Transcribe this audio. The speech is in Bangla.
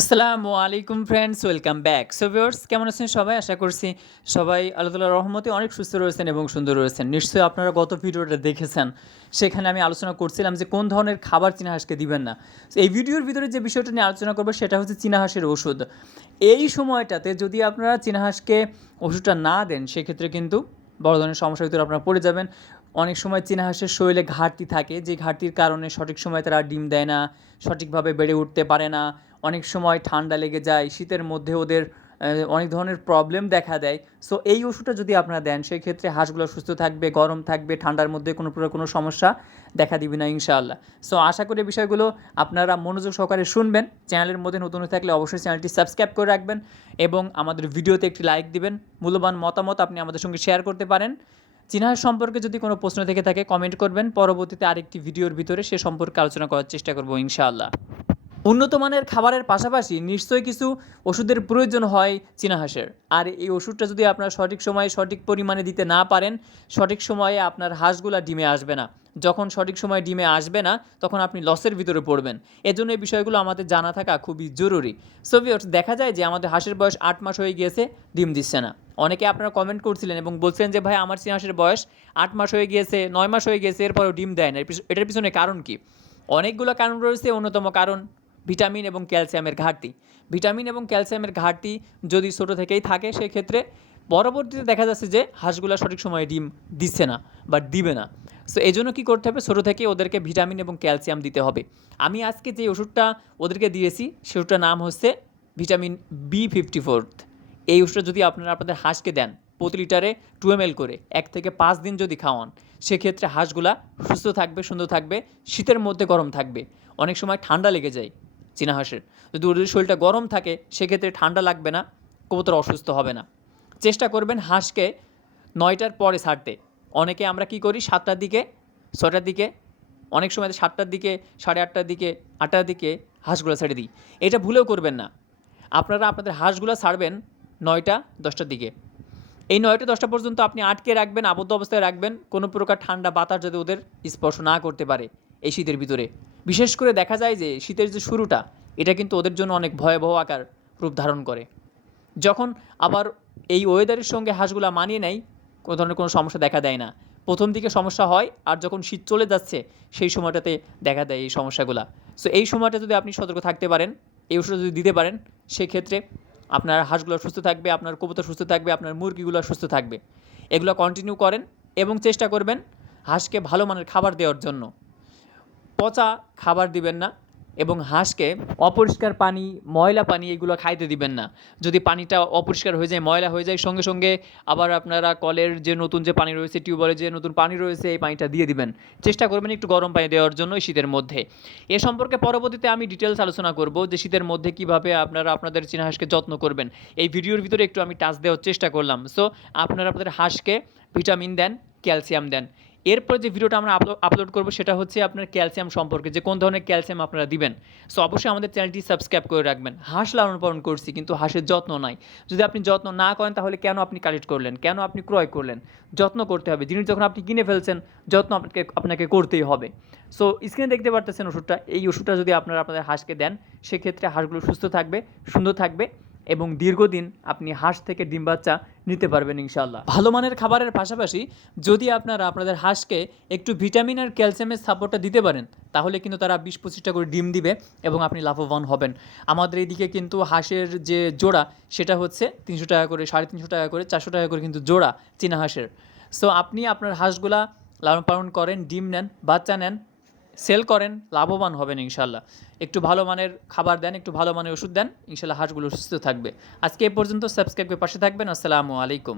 আসসালামু আলাইকুম friends, welcome back. So viewers, কেমন আছেন সবাই? আশা করছি সবাই আল্লাহ তাআলার রহমতে অনেক সুস্থ রয়েছেন এবং সুন্দর রয়েছেন। নিশ্চয়ই আপনারা গত ভিডিওটা দেখেছেন। সেখানে আমি আলোচনা করছিলাম যে কোন ধরনের খাবার চীনা হাঁসকে দিবেন না। সো এই ভিডিওর ভিতরে যে বিষয়টা নিয়ে আলোচনা করব সেটা হচ্ছে চীনা হাঁসের ওষুধ। এই সময়টাতে যদি আপনারা চীনা হাঁসকে ওষুধটা না দেন সেক্ষেত্রে কিন্তু বড় ধরনের সমস্যার ভিতরে আপনারা পড়ে যাবেন। অনেক সময় চীনা হাঁসের শরীরে ঘাটতি থাকে, যে ঘাটতির কারণে সঠিক সময়ে তারা ডিম দেয় না, সঠিকভাবে বেড়ে উঠতে পারে না। অনেক সময় ঠান্ডা লেগে যায়, শীতের মধ্যে ওদের অনেক ধরনের প্রবলেম দেখা দেয়। সো এই ওষুধটা যদি আপনারা দেন সেক্ষেত্রে হাঁসগুলো সুস্থ থাকবে, গরম থাকবে, ঠান্ডার মধ্যে কোনো প্রকার কোনো সমস্যা দেখা দিবে না ইনশাআল্লাহ। সো আশা করি বিষয়গুলো আপনারা মনোযোগ সহকারে শুনবেন। চ্যানেলের মধ্যে নতুন হয়ে থাকলে অবশ্যই চ্যানেলটি সাবস্ক্রাইব করে রাখবেন এবং আমাদের ভিডিওতে একটি লাইক দিবেন। মূল্যবান মতামত আপনি আমাদের সঙ্গে শেয়ার করতে পারেন। চীনা হাঁস সম্পর্কে যদি কোনো প্রশ্ন থেকে থাকে কমেন্ট করবেন, পরবর্তীতে আরেকটি ভিডিওর ভিতরে সে সম্পর্কে আলোচনা করার চেষ্টা করব ইনশাআল্লাহ। উন্নত মানের খাবারের পাশাপাশি নিশ্চয়ই কিছু ওষুধের প্রয়োজন হয় চীনা হাঁসের। আর এই ওষুধটা যদি আপনারা সঠিক সময়ে সঠিক পরিমাণে দিতে না পারেন, সঠিক সময়ে আপনার হাঁসগুলা ডিমে আসবে না। যখন সঠিক সময়ে ডিমে আসবে না তখন আপনি লসের ভিতরে পড়বেন। এজন্য এই বিষয়গুলো আমাদের জানা থাকা খুবই জরুরি। সো ভিউয়ার্স, দেখা যায় যে আমাদের হাঁসের বয়স 8 মাস হয়ে গিয়েছে, ডিম দিচ্ছে না। অনেকে আপনারা কমেন্ট করছিলেন এবং বলছিলেন যে ভাই আমার চীনা হাঁসের বয়স 8 মাস হয়ে গিয়েছে, 9 মাস হয়ে গিয়েছে, এরপরেও ডিম দেয় না। এটার পিছনে কারণ কি? অনেকগুলো কারণ রয়েছে। অন্যতম কারণ ভিটামিন এবং ক্যালসিয়ামের ঘাটতি। ভিটামিন এবং ক্যালসিয়ামের ঘাটতি যদি ছোটো থেকেই থাকে সেক্ষেত্রে পরবর্তীতে দেখা যাচ্ছে যে হাঁসগুলো সঠিক সময়ে ডিম দিচ্ছে না বা দিবে না। সো এই জন্য কী করতে হবে, ছোটো থেকে ওদেরকে ভিটামিন এবং ক্যালসিয়াম দিতে হবে। আমি আজকে যে ওষুধটা ওদেরকে দিয়েছি সে ওষুধটার নাম হচ্ছে ভিটামিন B54। এই ওষুধটা যদি আপনারা আপনাদের হাঁসকে দেন প্রতি লিটারে 2 ml করে 1 থেকে 5 দিন যদি খাওয়ান, সেক্ষেত্রে হাঁসগুলা সুস্থ থাকবে, সুন্দর থাকবে, শীতের মধ্যে গরম থাকবে। অনেক সময় ঠান্ডা লেগে যায় চীনা হাঁসের। যদি ওদের শরীরটা গরম থাকে সেক্ষেত্রে ঠান্ডা লাগবে না, কবুতর অসুস্থ হবে না। চেষ্টা করবেন হাঁসকে 9টার পরে ছাড়তে। অনেকে আমরা কি করি 7টার দিকে, 6টার দিকে, অনেক সময় 7টার দিকে, 8:30টার দিকে, 8টার দিকে হাঁসগুলো ছেড়ে দিই। এটা ভুলেও করবেন না। আপনারা আপনাদের হাঁসগুলো ছাড়বেন 9টা 10টার দিকে। এই 9টা 10টা পর্যন্ত আপনি আটকে রাখবেন, আবদ্ধ অবস্থায় রাখবেন, কোনো প্রকার ঠান্ডা বাতাস যাতে ওদের স্পর্শ না করতে পারে এই শীতের ভিতরে। বিশেষ করে দেখা যায় যে শীতের যে শুরুটা এটা কিন্তু ওদের জন্য অনেক ভয়াবহ আকার রূপ ধারণ করে। যখন আবার এই ওয়েদারের সঙ্গে হাঁসগুলা মানিয়ে নেয়, কোনো ধরনের কোনো সমস্যা দেখা দেয় না। প্রথম দিকে সমস্যা হয়, আর যখন শীত চলে যাচ্ছে সেই সময়টাতে দেখা দেয় এই সমস্যাগুলা। সো এই সময়টা যদি আপনি সতর্ক থাকতে পারেন, এই ওষুধটা যদি দিতে পারেন, সেক্ষেত্রে আপনার হাঁসগুলো সুস্থ থাকবে, আপনার কবুতর সুস্থ থাকবে, আপনার মুরগিগুলো সুস্থ থাকবে। এগুলো কন্টিনিউ করেন এবং চেষ্টা করবেন হাঁসকে ভালো মানের খাবার দেওয়ার জন্য। পচা খাবার দিবেন না এবং হাঁসকে অপরিষ্কার পানি, ময়লা পানি এগুলো খাইতে দিবেন না। যদি পানিটা অপরিষ্কার হয়ে যায়, ময়লা হয়ে যায়, সঙ্গে সঙ্গে আবার আপনারা কলের যে নতুন যে পানি রয়েছে, টিউবওয়েলের যে নতুন পানি রয়েছে এই পানিটা দিয়ে দিবেন। চেষ্টা করবেন একটু গরম পানি দেওয়ার জন্য এই শীতের মধ্যে। এ সম্পর্কে পরবর্তীতে আমি ডিটেলস আলোচনা করব যে শীতের মধ্যে কীভাবে আপনারা আপনাদের চীনা হাঁসকে যত্ন করবেন। এই ভিডিওর ভিতরে একটু আমি টাচ দেওয়ার চেষ্টা করলাম। সো আপনারা আপনাদের হাঁসকে ভিটামিন দেন, ক্যালসিয়াম দেন। এরপরে যে ভিডিওটা আমরা আপলোড করব সেটা হচ্ছে আপনার ক্যালসিয়াম সম্পর্কে, যে কোন ধরনের ক্যালসিয়াম আপনারা দিবেন। সো অবশ্যই আমাদের চ্যানেলটি সাবস্ক্রাইব করে রাখবেন। হাঁস লালন পালন করছি কিন্তু হাঁসের যত্ন নাই। যদি আপনি যত্ন না করেন তাহলে কেন আপনি কালেক্ট করলেন, কেন আপনি ক্রয় করলেন? যত্ন করতে হবে। জিনিস যখন আপনি কিনে ফেলছেন যত্ন আপনাকে করতেই হবে। সো স্ক্রিনে দেখতে পারতেছেন ওষুধটা, এই ওষুধটা যদি আপনারা আপনাদের হাঁসকে দেন সেক্ষেত্রে হাঁসগুলো সুস্থ থাকবে, সুন্দর থাকবে এবং দীর্ঘদিন আপনি হাঁস থেকে ডিম বাচ্চা নিতে পারবেন ইনশাআল্লাহ। ভালো মানের খাবারের পাশাপাশি যদি আপনারা আপনাদের হাঁসকে একটু ভিটামিন আর ক্যালসিয়ামের সাপোর্টটা দিতে পারেন তাহলে কিন্তু তারা 20-25টা করে ডিম দিবে এবং আপনি লাভবান হবেন। আমাদের এইদিকে কিন্তু হাঁসের যে জোড়া সেটা হচ্ছে 300 টাকা করে, 350 টাকা করে, 400 টাকা করে কিন্তু জোড়া চীনা হাঁসের। সো আপনি আপনার হাঁসগুলা লালন পালন করেন, ডিম নেন, বাচ্চা নেন, সেল করেন, লাভবান হবেন ইনশাআল্লাহ। একটু ভালো মানের খাবার দেন, একটু ভালো মানের ওষুধ দেন, ইনশাআল্লাহ হাঁসগুলো সুস্থ থাকবে। আজকে এ পর্যন্ত। সাবস্ক্রাইব করে পাশে থাকবেন। আসসালামু আলাইকুম।